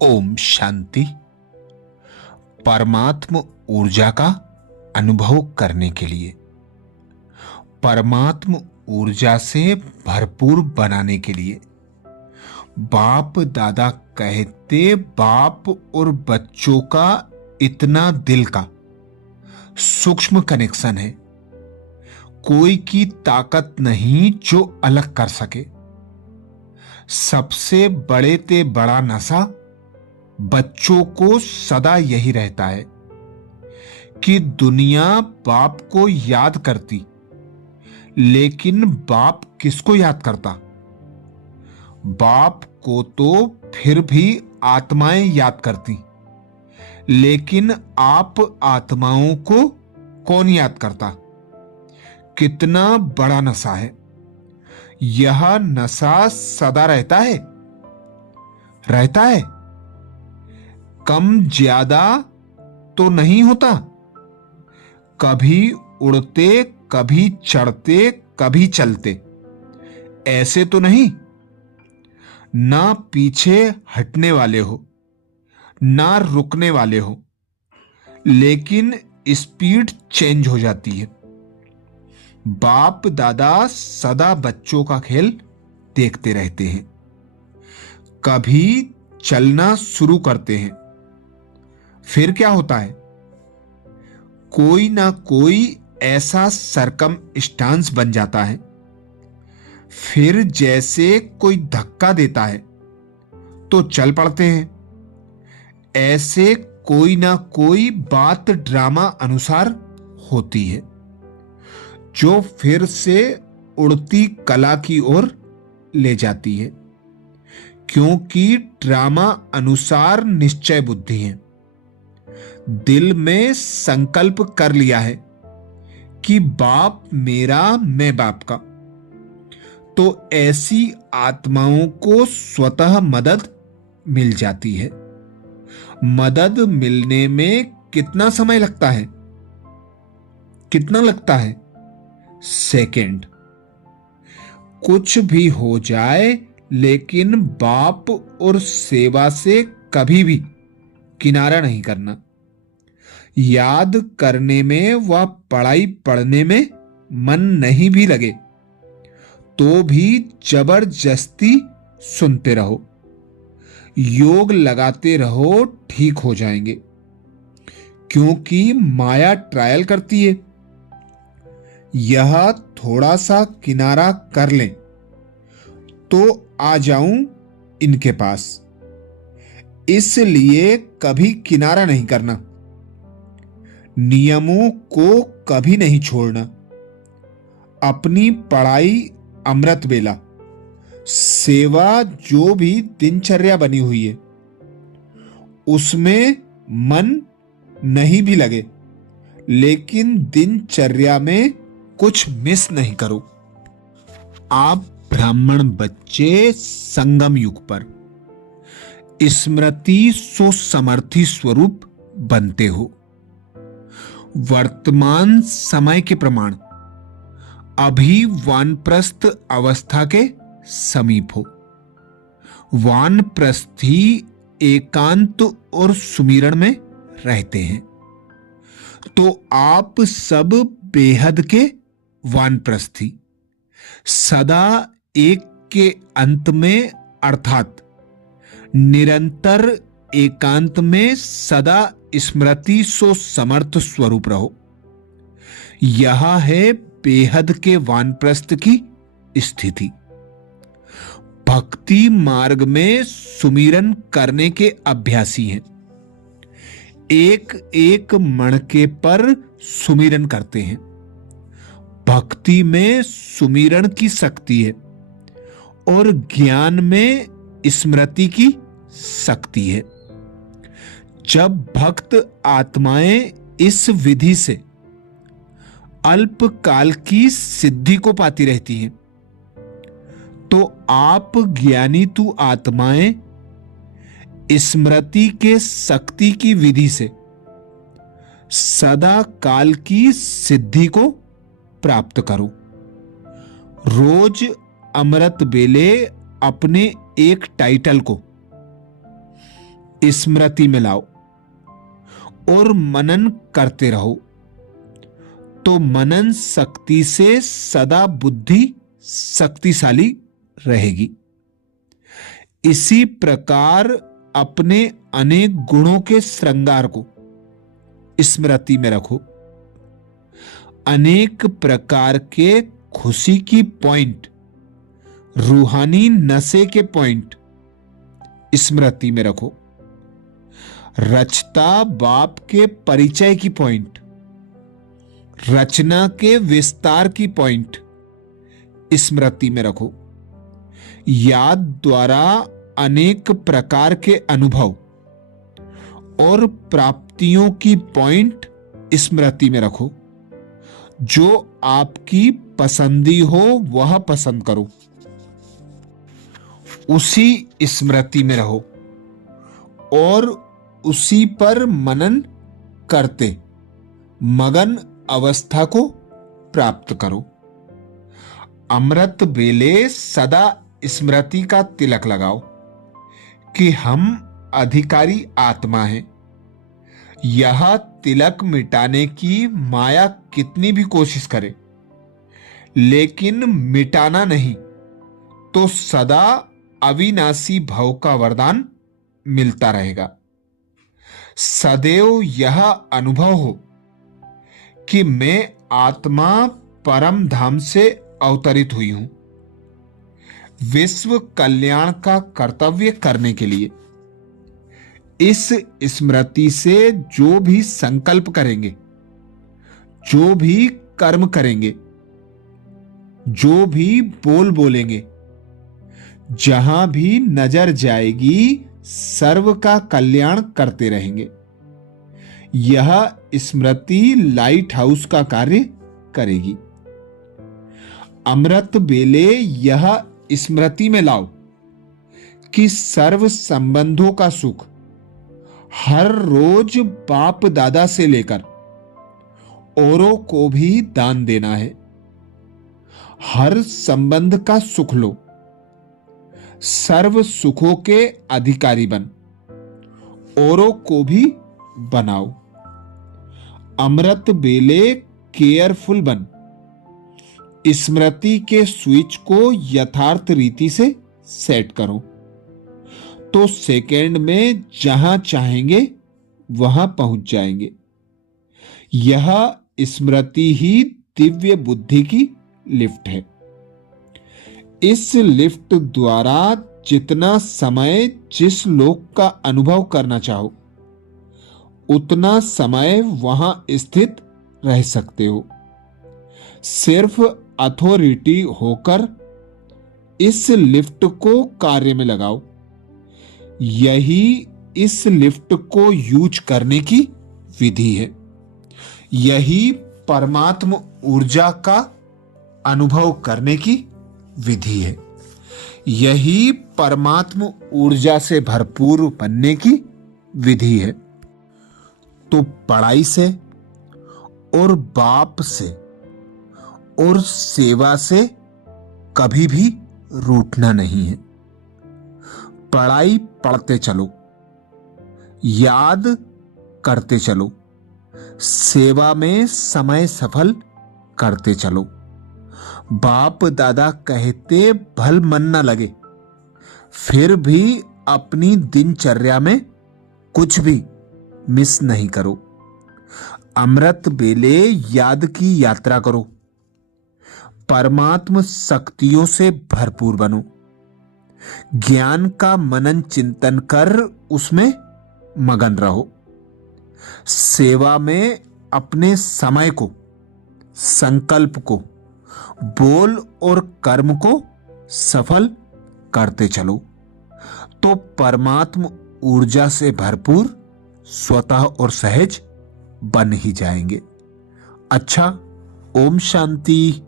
ओम शांति। परमात्म ऊर्जा का अनुभव करने के लिए, परमात्म ऊर्जा से भरपूर बनाने के लिए बाप दादा कहते, बाप और बच्चों का इतना दिल का सूक्ष्म कनेक्शन है, कोई की ताकत नहीं जो अलग कर सके। सबसे बड़े ते बड़ा नशा बच्चों को सदा यही रहता है कि दुनिया बाप को याद करती, लेकिन बाप किसको याद करता? बाप को तो फिर भी आत्माएं याद करती, लेकिन आप आत्माओं को कौन याद करता? कितना बड़ा नशा है यह। नशा सदा रहता है, कम ज्यादा तो नहीं होता। कभी उड़ते, कभी चढ़ते, कभी चलते, ऐसे तो नहीं। ना पीछे हटने वाले हो, ना रुकने वाले हो, लेकिन स्पीड चेंज हो जाती है। बाप दादा सदा बच्चों का खेल देखते रहते हैं। कभी चलना शुरू करते हैं, फिर क्या होता है? कोई ना कोई ऐसा सरकम स्टांस बन जाता है, फिर जैसे कोई धक्का देता है तो चल पड़ते हैं। ऐसे कोई ना कोई बात ड्रामा अनुसार होती है, जो फिर से उड़ती कला की ओर ले जाती है, क्योंकि ड्रामा अनुसार निश्चय बुद्धि है। दिल में संकल्प कर लिया है कि बाप मेरा, मैं बाप का, तो ऐसी आत्माओं को स्वतः मदद मिल जाती है। मदद मिलने में कितना समय लगता है? कितना लगता है? सेकंड। कुछ भी हो जाए, लेकिन बाप और सेवा से कभी भी किनारा नहीं करना। याद करने में व पढ़ाई पढ़ने में मन नहीं भी लगे तो भी जबरदस्ती सुनते रहो, योग लगाते रहो, ठीक हो जाएंगे। क्योंकि माया ट्रायल करती है, यह थोड़ा सा किनारा कर लें तो आ जाऊं इनके पास, इसलिए कभी किनारा नहीं करना। नियमों को कभी नहीं छोड़ना। अपनी पढ़ाई अमृत बेला, सेवा जो भी दिनचर्या बनी हुई है उसमें मन नहीं भी लगे, लेकिन दिनचर्या में कुछ मिस नहीं करो। आप ब्राह्मण बच्चे संगम युग पर स्मृति सो समर्थी स्वरूप बनते हो। वर्तमान समय के प्रमाण अभी वानप्रस्थ अवस्था के समीप हो। वानप्रस्थी एकांत और सुमिरन में रहते हैं, तो आप सब बेहद के वानप्रस्थी सदा एक के अंत में, अर्थात निरंतर एकांत में सदा स्मृति सो समर्थ स्वरूप रहो। यह है बेहद के वानप्रस्थ की स्थिति। भक्ति मार्ग में सुमिरन करने के अभ्यासी हैं। एक एक मणके पर सुमिरन करते हैं। भक्ति में सुमिरन की शक्ति है और ज्ञान में स्मृति की शक्ति है। जब भक्त आत्माएं इस विधि से अल्पकाल की सिद्धि को पाती रहती हैं, तो आप ज्ञानी तु आत्माएं स्मृति के शक्ति की विधि से सदा काल की सिद्धि को प्राप्त करो। रोज अमृत बेले अपने एक टाइटल को स्मृति में लाओ और मनन करते रहो, तो मनन शक्ति से सदा बुद्धि शक्तिशाली रहेगी। इसी प्रकार अपने अनेक गुणों के श्रृंगार को स्मृति में रखो। अनेक प्रकार के खुशी की पॉइंट, रूहानी नशे के पॉइंट स्मृति में रखो। रचता बाप के परिचय की पॉइंट, रचना के विस्तार की पॉइंट स्मृति में रखो। याद द्वारा अनेक प्रकार के अनुभव और प्राप्तियों की पॉइंट स्मृति में रखो। जो आपकी पसंदी हो वह पसंद करो, उसी स्मृति में रहो और उसी पर मनन करते मगन अवस्था को प्राप्त करो। अमृत बेले सदा स्मृति का तिलक लगाओ कि हम अधिकारी आत्मा हैं। यह तिलक मिटाने की माया कितनी भी कोशिश करे, लेकिन मिटाना नहीं तो सदा अविनाशी भव का वरदान मिलता रहेगा। सदैव यह अनुभव हो कि मैं आत्मा परम धाम से अवतरित हुई हूं, विश्व कल्याण का कर्तव्य करने के लिए। इस स्मृति से जो भी संकल्प करेंगे, जो भी कर्म करेंगे, जो भी बोल बोलेंगे, जहां भी नजर जाएगी, सर्व का कल्याण करते रहेंगे। यह स्मृति लाइट हाउस का कार्य करेगी। अमृत बेले यह स्मृति में लाओ कि सर्व संबंधों का सुख हर रोज बाप दादा से लेकर औरों को भी दान देना है। हर संबंध का सुख लो, सर्व सुखों के अधिकारी बन, औरों को भी बनाओ। अमृत बेले केयरफुल बन, स्मृति के स्विच को यथार्थ रीति से सेट करो, तो सेकेंड में जहां चाहेंगे वहां पहुंच जाएंगे। यह स्मृति ही दिव्य बुद्धि की लिफ्ट है। इस लिफ्ट द्वारा जितना समय जिस लोक का अनुभव करना चाहो, उतना समय वहां स्थित रह सकते हो। सिर्फ अथॉरिटी होकर इस लिफ्ट को कार्य में लगाओ। यही इस लिफ्ट को यूज करने की विधि है। यही परमात्म ऊर्जा का अनुभव करने की विधि है। यही परमात्म ऊर्जा से भरपूर बनने की विधि है। तो पढ़ाई से और बाप से और सेवा से कभी भी रूठना नहीं है। पढ़ाई पढ़ते चलो, याद करते चलो, सेवा में समय सफल करते चलो। बाप दादा कहते भल मन न लगे, फिर भी अपनी दिनचर्या में कुछ भी मिस नहीं करो। अमृत बेले याद की यात्रा करो, परमात्म शक्तियों से भरपूर बनो। ज्ञान का मनन चिंतन कर उसमें मगन रहो। सेवा में अपने समय को, संकल्प को, बोल और कर्म को सफल करते चलो, तो परमात्म ऊर्जा से भरपूर स्वतः और सहज बन ही जाएंगे। अच्छा, ओम शांति।